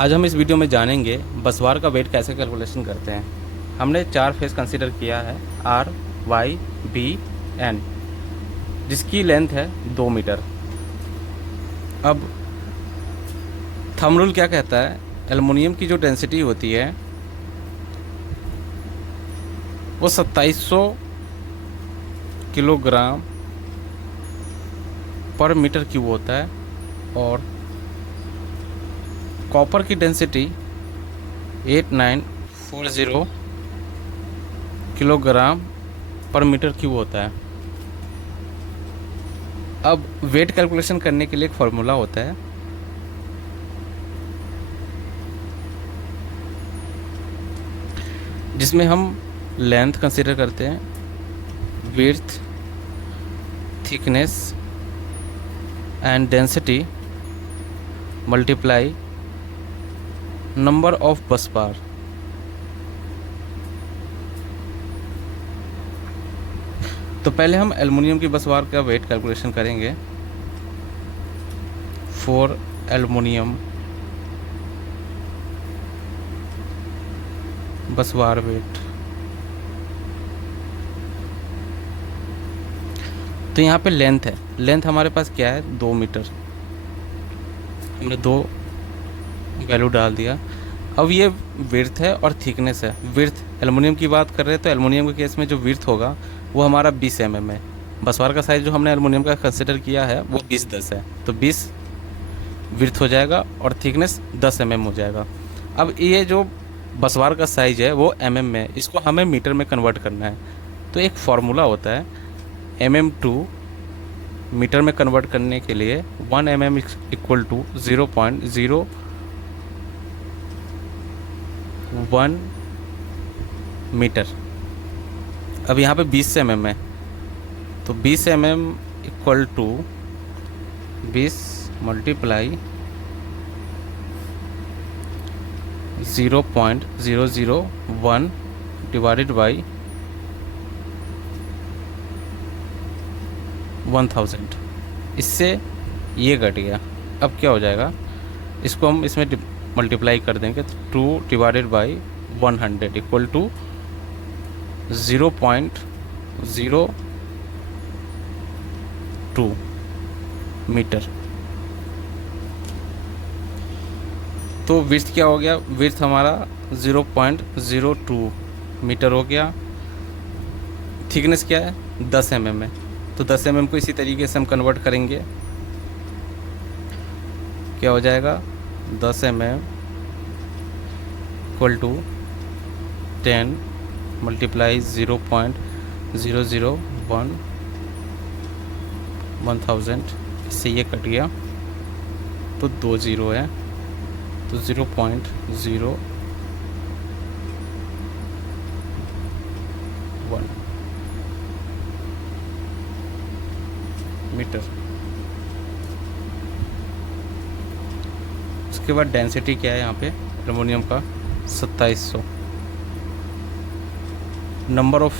आज हम इस वीडियो में जानेंगे बसवार का वेट कैसे कैलकुलेशन करते हैं। हमने 4 फेस कंसीडर किया है, आर, वाई, बी, एन, जिसकी लेंथ है 2 मीटर। अब थंब रूल क्या कहता है, एल्युमिनियम की जो डेंसिटी होती है वो 2700 किलोग्राम पर मीटर क्यूब होता है और कॉपर की डेंसिटी 8940 किलोग्राम पर मीटर क्यूब होता है। अब वेट कैलकुलेशन करने के लिए एक फार्मूला होता है, जिसमें हम लेंथ कंसीडर करते हैं, width, thickness and density multiply number of बस बार। तो पहले हम एल्युमिनियम की बस बार का वेट कैलकुलेशन करेंगे। फॉर एल्युमिनियम बस बार वेट, तो यहाँ पे लेंथ है, लेंथ हमारे पास क्या है 2 मीटर, हमने 2 वैल्यू डाल दिया। अब ये विड्थ है और थिकनेस है। विड्थ एल्युमिनियम की बात कर रहे हैं तो एल्युमिनियम के केस में जो विड्थ होगा वो हमारा 20 mm है। बसवार का साइज़ जो हमने एल्युमिनियम का कंसिडर किया है वो 20-10 है, तो 20 विड्थ हो जाएगा और थिकनेस 10 mm हो जाएगा। अब ये जो बसवार का साइज़ है वो mm में, इसको हमें मीटर में कन्वर्ट करना है। तो एक फार्मूला होता है, mm टू मीटर में कन्वर्ट करने के लिए 1 mm इक्वल टू 0.01 मीटर। अब यहाँ पे 20 mm है, तो 20 mm equal to 20 multiply 0.001 divided by 1000। इससे ये घट गया। अब क्या हो जाएगा, इसको हम इसमें मल्टीप्लाई कर देंगे तो 2 divided by 100 equal to 0.02 metre. तो विड्थ क्या हो गया, विड्थ हमारा 0.02 मीटर हो गया। थिकनेस क्या है 10 mm है, तो 10 mm को इसी तरीके से हम कन्वर्ट करेंगे। क्या हो जाएगा 10 mm इक्वल टू 10 मल्टीप्लाई 0.001 1000। इससे ये कट गया तो 2 0 है, तो 0.01 मीटर। उसके बाद डेंसिटी क्या है यहाँ पे एल्युमिनियम का 2700। नंबर ऑफ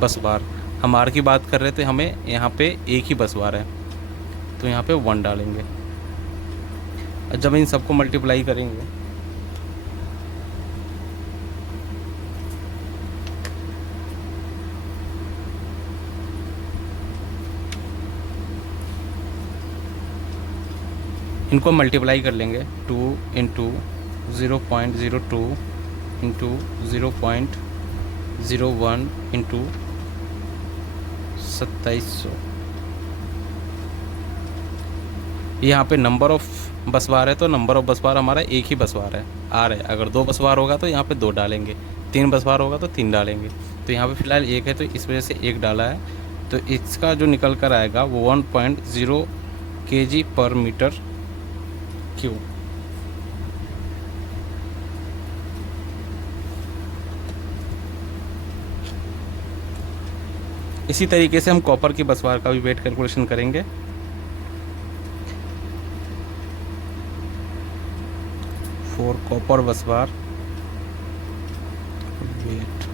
बस बार, हम आर की बात कर रहे थे, हमें यहाँ पे एक ही बस बार है तो यहाँ पे 1 डालेंगे। जब इन सबको मल्टीप्लाई करेंगे इनको मल्टीप्लाई कर लेंगे, 2 इंटू 0.02 इंटू 0.01 इंटू 2700। यहाँ पे नंबर ऑफ बस बार है तो नंबर ऑफ बस बार हमारा एक ही बस बार है, आर है। अगर 2 बस बार होगा तो यहाँ पे 2 डालेंगे, 3 बस बार होगा तो 3 डालेंगे। तो यहाँ पे फ़िलहाल 1 है तो इस वजह से 1 डाला है, तो इसका जो निकल कर आएगा वो 1.0 kg पर मीटर क्यूब। इसी तरीके से हम कॉपर की बस बार का भी वेट कैलकुलेशन करेंगे। फॉर कॉपर बस बार वेट,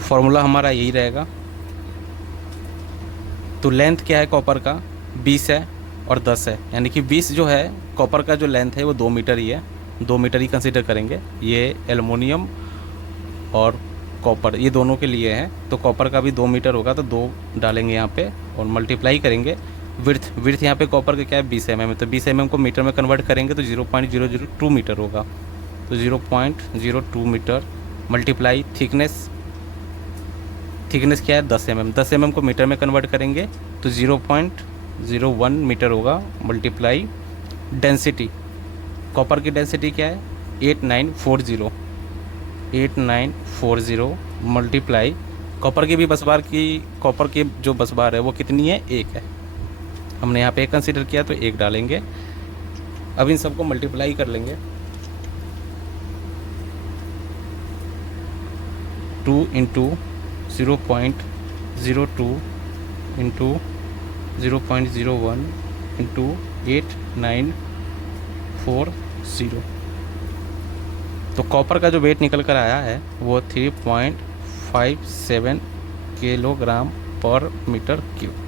फॉर्मूला हमारा यही रहेगा। तो लेंथ क्या है कॉपर का 20 है, और 10 है, यानी कि 20 जो है कॉपर का जो लेंथ है वो 2 मीटर ही है, 2 मीटर ही कंसिडर करेंगे। ये एल्युमिनियम और कॉपर ये दोनों के लिए है, तो कॉपर का भी 2 मीटर होगा, तो 2 डालेंगे यहाँ पे और मल्टीप्लाई करेंगे। विड्थ यहाँ पे कॉपर का क्या है 20 mm है, तो 20 mm को मीटर में कन्वर्ट करेंगे तो 0.002 मीटर होगा, तो 0.02 मीटर मल्टीप्लाई थिकनेस क्या है 10 mm, 10 mm को मीटर में कन्वर्ट करेंगे तो 0.01 मीटर होगा, मल्टीप्लाई डेंसिटी, कॉपर की डेंसिटी क्या है 8940 मल्टीप्लाई कॉपर की जो बसबार है वो कितनी है 1 है, हमने यहाँ पे 1 कंसिडर किया तो 1 डालेंगे। अब इन सबको मल्टीप्लाई कर लेंगे, 2 इंटू 0.02 इंटू 0.01 इंटू 8940, तो कॉपर का जो वेट निकल कर आया है वो 3.57 किलोग्राम पर मीटर क्यूब।